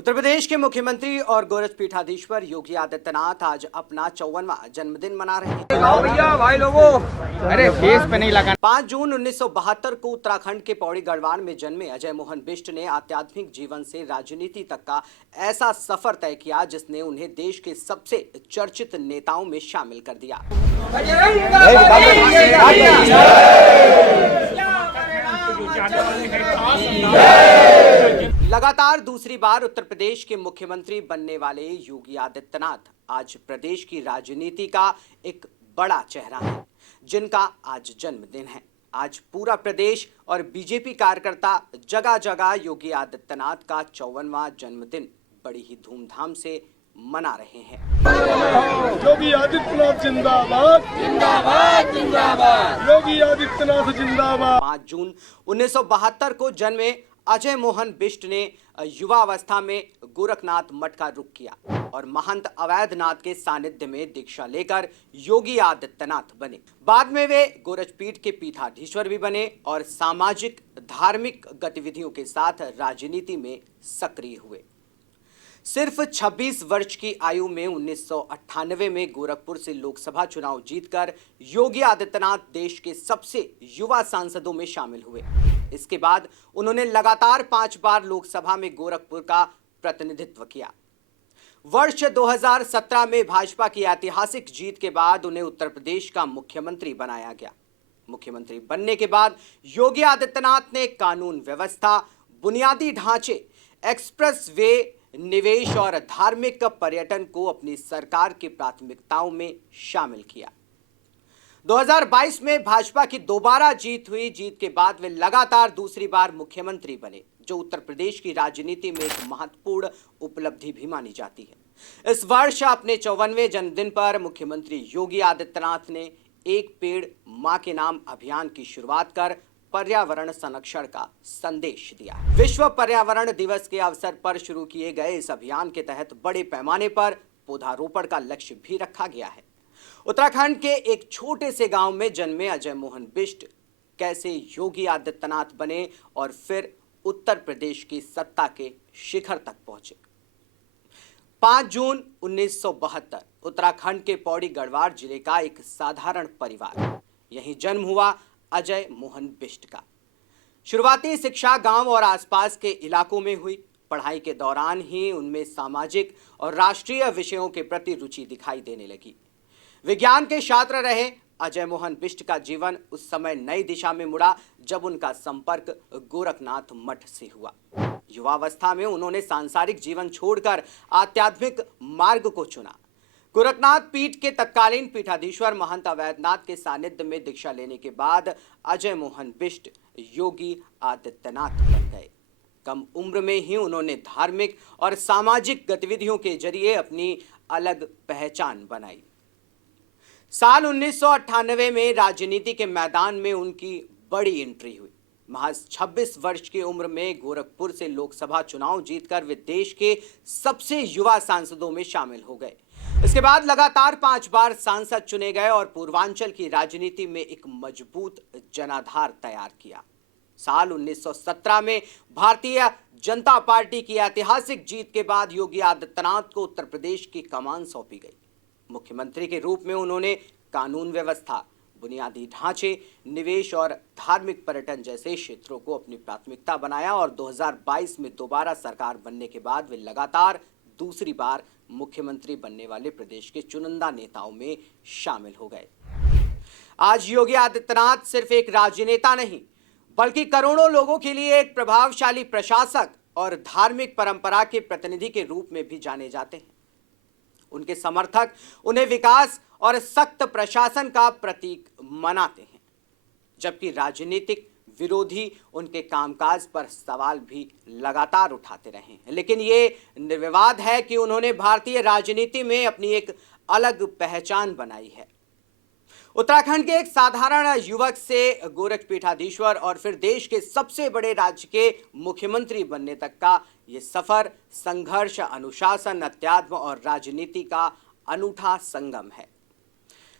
उत्तर प्रदेश के मुख्यमंत्री और गोरख पीठाधीश्वर योगी आदित्यनाथ आज अपना 54वां जन्मदिन मना रहे हैं। भैया भाई लोगों, अरे फेस पे नहीं लगा। 5 जून 1972 को उत्तराखंड के पौड़ी गढ़वाल में जन्मे अजय मोहन बिष्ट ने आध्यात्मिक जीवन से राजनीति तक का ऐसा सफर तय किया जिसने उन्हें देश के सबसे चर्चित नेताओं में शामिल कर दिया। लगातार दूसरी बार उत्तर प्रदेश के मुख्यमंत्री बनने वाले योगी आदित्यनाथ आज प्रदेश की राजनीति का एक बड़ा चेहरा है, जिनका आज जन्मदिन है। आज पूरा प्रदेश और बीजेपी कार्यकर्ता जगह जगह योगी आदित्यनाथ का 54वां जन्मदिन बड़ी ही धूमधाम से मना रहे हैं। योगी आदित्यनाथ जिंदाबाद जिंदाबाद जिंदाबाद, योगी आदित्यनाथ जिंदाबाद। 5 जून 1972 को जन्मे अजय मोहन बिष्ट ने युवावस्था में गोरखनाथ मठ का रुख किया और महंत अवैधनाथ के सानिध्य में दीक्षा लेकर योगी आदित्यनाथ बने। बाद में वे गोरखपीठ के पीठाधीश्वर भी बने और सामाजिक धार्मिक गतिविधियों के साथ राजनीति में सक्रिय हुए। सिर्फ 26 वर्ष की आयु में 1998 में गोरखपुर से लोकसभा चुनाव जीतकर योगी आदित्यनाथ देश के सबसे युवा सांसदों में शामिल हुए। इसके बाद उन्होंने लगातार 5 बार लोकसभा में गोरखपुर का प्रतिनिधित्व किया। वर्ष 2017 में भाजपा की ऐतिहासिक जीत के बाद उन्हें उत्तर प्रदेश का मुख्यमंत्री बनाया गया। मुख्यमंत्री बनने के बाद योगी आदित्यनाथ ने कानून व्यवस्था, बुनियादी ढांचे, एक्सप्रेस वे, निवेश और धार्मिक पर्यटन को अपनी सरकार की प्राथमिकताओं में शामिल किया। 2022 में भाजपा की दोबारा जीत हुई। जीत के बाद वे लगातार दूसरी बार मुख्यमंत्री बने, जो उत्तर प्रदेश की राजनीति में एक महत्वपूर्ण उपलब्धि भी मानी जाती है। इस वर्ष अपने 54वें जन्मदिन पर मुख्यमंत्री योगी आदित्यनाथ ने एक पेड़ मां के नाम अभियान की शुरुआत कर पर्यावरण संरक्षण का संदेश दिया। विश्व पर्यावरण दिवस के अवसर पर शुरू किए गए इस अभियान के तहत बड़े पैमाने पर पौधारोपण का लक्ष्य भी रखा गया है। उत्तराखंड के एक छोटे से गांव में जन्मे अजय मोहन बिष्ट कैसे योगी आदित्यनाथ बने और फिर उत्तर प्रदेश की सत्ता के शिखर तक पहुंचे। 5 जून 1972 उत्तराखंड के पौड़ी गढ़वाल जिले का एक साधारण परिवार, यहीं जन्म हुआ अजय मोहन बिष्ट का। शुरुआती शिक्षा गांव और आसपास के इलाकों में हुई। पढ़ाई के दौरान ही उनमें सामाजिक और राष्ट्रीय विषयों के प्रति रुचि दिखाई देने लगी। विज्ञान के छात्र रहे अजय मोहन बिष्ट का जीवन उस समय नई दिशा में मुड़ा जब उनका संपर्क गोरखनाथ मठ से हुआ। युवावस्था में उन्होंने सांसारिक जीवन छोड़कर आध्यात्मिक मार्ग को चुना। गोरखनाथ पीठ के तत्कालीन पीठाधीश्वर महंत अवैधनाथ के सानिध्य में दीक्षा लेने के बाद अजय मोहन बिष्ट योगी आदित्यनाथ बन गए। कम उम्र में ही उन्होंने धार्मिक और सामाजिक गतिविधियों के जरिए अपनी अलग पहचान बनाई। साल 1998 में राजनीति के मैदान में उनकी बड़ी एंट्री हुई। महज 26 वर्ष की उम्र में गोरखपुर से लोकसभा चुनाव जीतकर वे देश के सबसे युवा सांसदों में शामिल हो गए। इसके बाद लगातार 5 बार सांसद चुने गए और पूर्वांचल की राजनीति में एक मजबूत जनाधार तैयार किया। साल 1917 में भारतीय जनता पार्टी की ऐतिहासिक जीत के बाद योगी आदित्यनाथ को उत्तर प्रदेश की कमान सौंपी गई। मुख्यमंत्री के रूप में उन्होंने कानून व्यवस्था, बुनियादी ढांचे, निवेश और धार्मिक पर्यटन जैसे क्षेत्रों को अपनी प्राथमिकता बनाया और 2022 में दोबारा सरकार बनने के बाद वे लगातार दूसरी बार मुख्यमंत्री बनने वाले प्रदेश के चुनिंदा नेताओं में शामिल हो गए। आज योगी आदित्यनाथ सिर्फ एक राजनेता नहीं, बल्कि करोड़ों लोगों के लिए एक प्रभावशाली प्रशासक और धार्मिक परंपरा के प्रतिनिधि के रूप में भी जाने जाते हैं। उनके समर्थक उन्हें विकास और सख्त प्रशासन का प्रतीक मनाते हैं, जबकि राजनीतिक विरोधी उनके कामकाज पर सवाल भी लगातार उठाते रहे हैं। लेकिन ये निर्विवाद है कि उन्होंने भारतीय राजनीति में अपनी एक अलग पहचान बनाई है। उत्तराखंड के एक साधारण युवक से गोरख पीठाधीश्वर और फिर देश के सबसे बड़े राज्य के मुख्यमंत्री बनने तक का ये सफर संघर्ष, अनुशासन, अध्यात्म और राजनीति का अनूठा संगम है।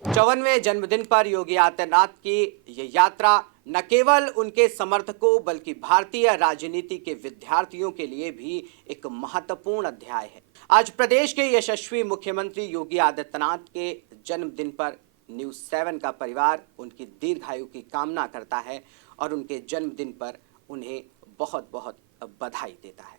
54वें जन्मदिन पर योगी आदित्यनाथ की ये यात्रा न केवल उनके समर्थकों बल्कि भारतीय राजनीति के विद्यार्थियों के लिए भी एक महत्वपूर्ण अध्याय है। आज प्रदेश के यशस्वी मुख्यमंत्री योगी आदित्यनाथ के जन्मदिन पर न्यूज़ 7 का परिवार उनकी दीर्घायु की कामना करता है और उनके जन्मदिन पर उन्हें बहुत बहुत बधाई देता है।